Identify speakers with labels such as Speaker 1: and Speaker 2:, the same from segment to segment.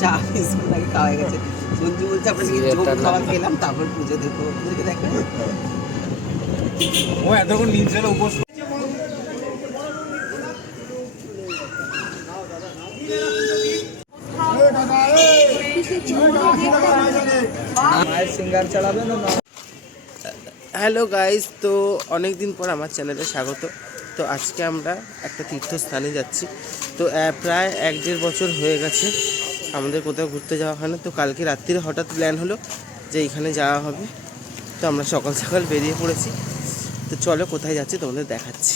Speaker 1: চা বিস্কুট আগে খাওয়া হয়ে গেছে। সঞ্জু বলছে আমরা কি জোর খাবার খেলাম তারপর পুজো দেবো। ওদেরকে দেখো।
Speaker 2: ও এতক্ষণ নির্জলা উপোস
Speaker 1: হ্যালো গাইস তো অনেক দিন পর আমার চ্যানেলে স্বাগত। তো আজকে আমরা একটা তীর্থস্থানে যাচ্ছি। তো প্রায় এক দেড় বছর হয়ে গেছে। আমাদের কোথাও ঘুরতে যাওয়া হয় না। তো কালকে রাত্রিরে হঠাৎ প্ল্যান হলো যে এইখানে যাওয়া হবে। তো আমরা সকাল সকাল বেরিয়ে পড়েছি। তো চলো কোথায় যাচ্ছি তোমাদের দেখাচ্ছি।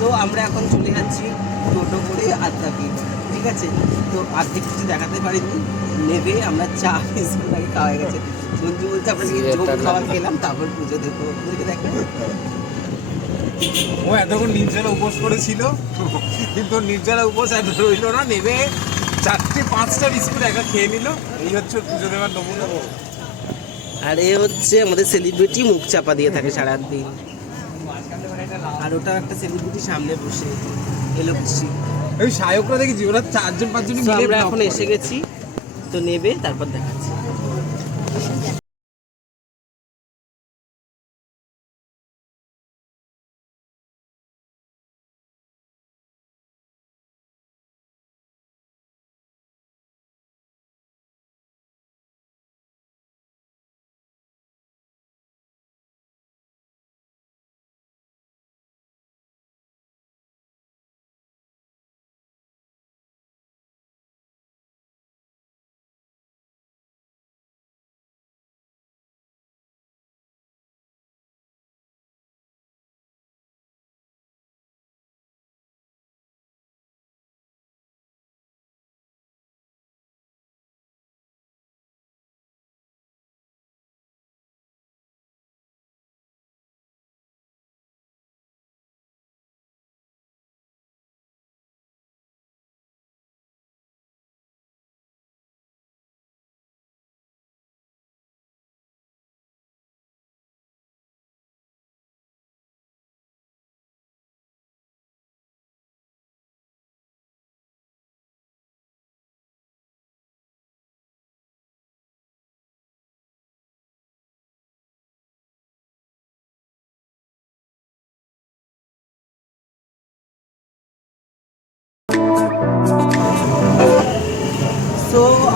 Speaker 1: সো আমরা এখন চলে যাচ্ছি টোটো করে আদ্যাপীঠ ঠিক আছে? তো আর্ধেক কিছু দেখাতে পারিনি। নেবে আমরা চা বিস্কুট আগে খাওয়া হয়ে গেছে। সঞ্জু বলছে আমরা জোর খাবার খেলাম তারপর পুজো দেবো। ওদেরকে দেখো
Speaker 2: ও এতক্ষণ নির্জলা উপোস করেছিল। কিন্তু নির্জলা উপোস এত রইল না নেবে চারটে পাঁচটা বিস্কুট একা খেয়ে নিল। এই হচ্ছে পুজো দেওয়ার নমুনা।
Speaker 1: আর এ হচ্ছে আমাদের সেলিব্রিটি মুখ চাপা দিয়ে থাকে সারাদিন। আর ওটা একটা সেলিব্রিটি সামনে বসে এলো খুশি।
Speaker 2: ওই সায়করা দেখেছি ওরা চারজন পাঁচজন মিলে
Speaker 1: আমরা এখন এসে গেছি তো নেবে তারপর দেখাচ্ছি।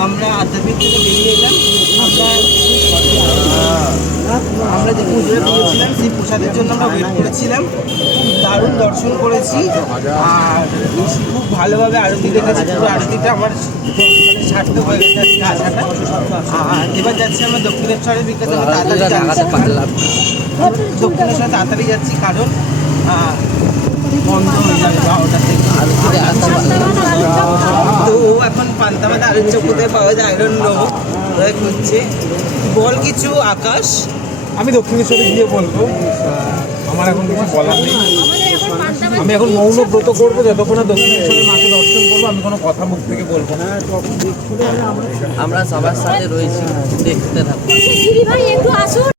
Speaker 1: আমরা আধ্যাত্মিক থেকে বেরিয়ে এলাম আমরা আমরা যে পুজোটা দিয়েছিলাম সেই প্রসাদের জন্য আমরা ওয়েট করেছিলাম। দারুণ দর্শন করেছি। আর খুব ভালোভাবে আরতি দেখেছি পুরো আরতিটা আমার মানে সার্থক হয়ে গেছে আসাটা আর এবার যাচ্ছি আমরা দক্ষিণেশ্বরের বিখ্যাত দক্ষিণেশ্বর তাড়াতাড়ি যাচ্ছি কারণ বন্ধ হয়ে যাবে বারোটা থেকে তো ও এখন পান্তা ভাত আলুর খুঁজছে বল কিছু আকাশ।
Speaker 2: আমি দক্ষিণেশ্বরে গিয়ে বলব আমার এখন কিছু বলার নেই। আমি এখন মৌন ব্রত করব যতক্ষণ না দক্ষিণেশ্বরের মাকে দর্শন করব আমি কোনো কথা মুখ থেকে বলব না।
Speaker 1: আমরা সবার সাথে রয়েছি দেখতে থাকব
Speaker 3: ভাই একটু আসুন।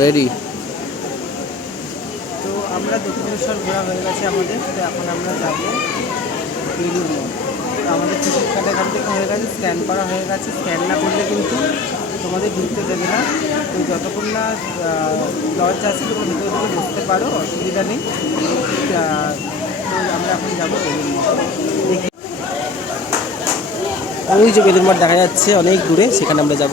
Speaker 3: রেডি
Speaker 1: তো আমরা দক্ষিণেশ্বর ঘোরা হয়ে গেছে আমাদের, তো এখন আমরা যাব তো আমাদের টিকিট কাটা থেকে হয়ে গেছে স্ক্যান করা হয়ে গেছে। স্ক্যান না করলে কিন্তু তোমাদের ঢুকতে দেবে না। তো যতক্ষণ না লজ আছে তোমরা ভিতরে ঢুকে বসতে পারো, অসুবিধা নেই। তো আমরা এখন যাব ওই যে বেলুর মঠ দেখা যাচ্ছে, অনেক দূরে, সেখানে আমরা যাব।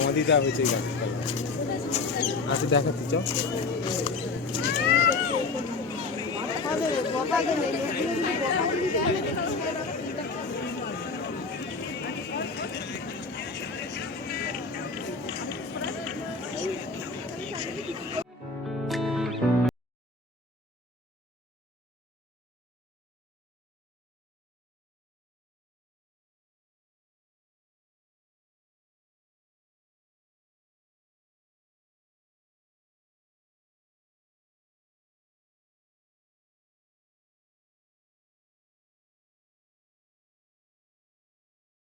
Speaker 2: সমাধি দেওয়া হয়েছে এই গাছতলায় আচ্ছা দেখাচ্ছি চ
Speaker 4: বকা দেবে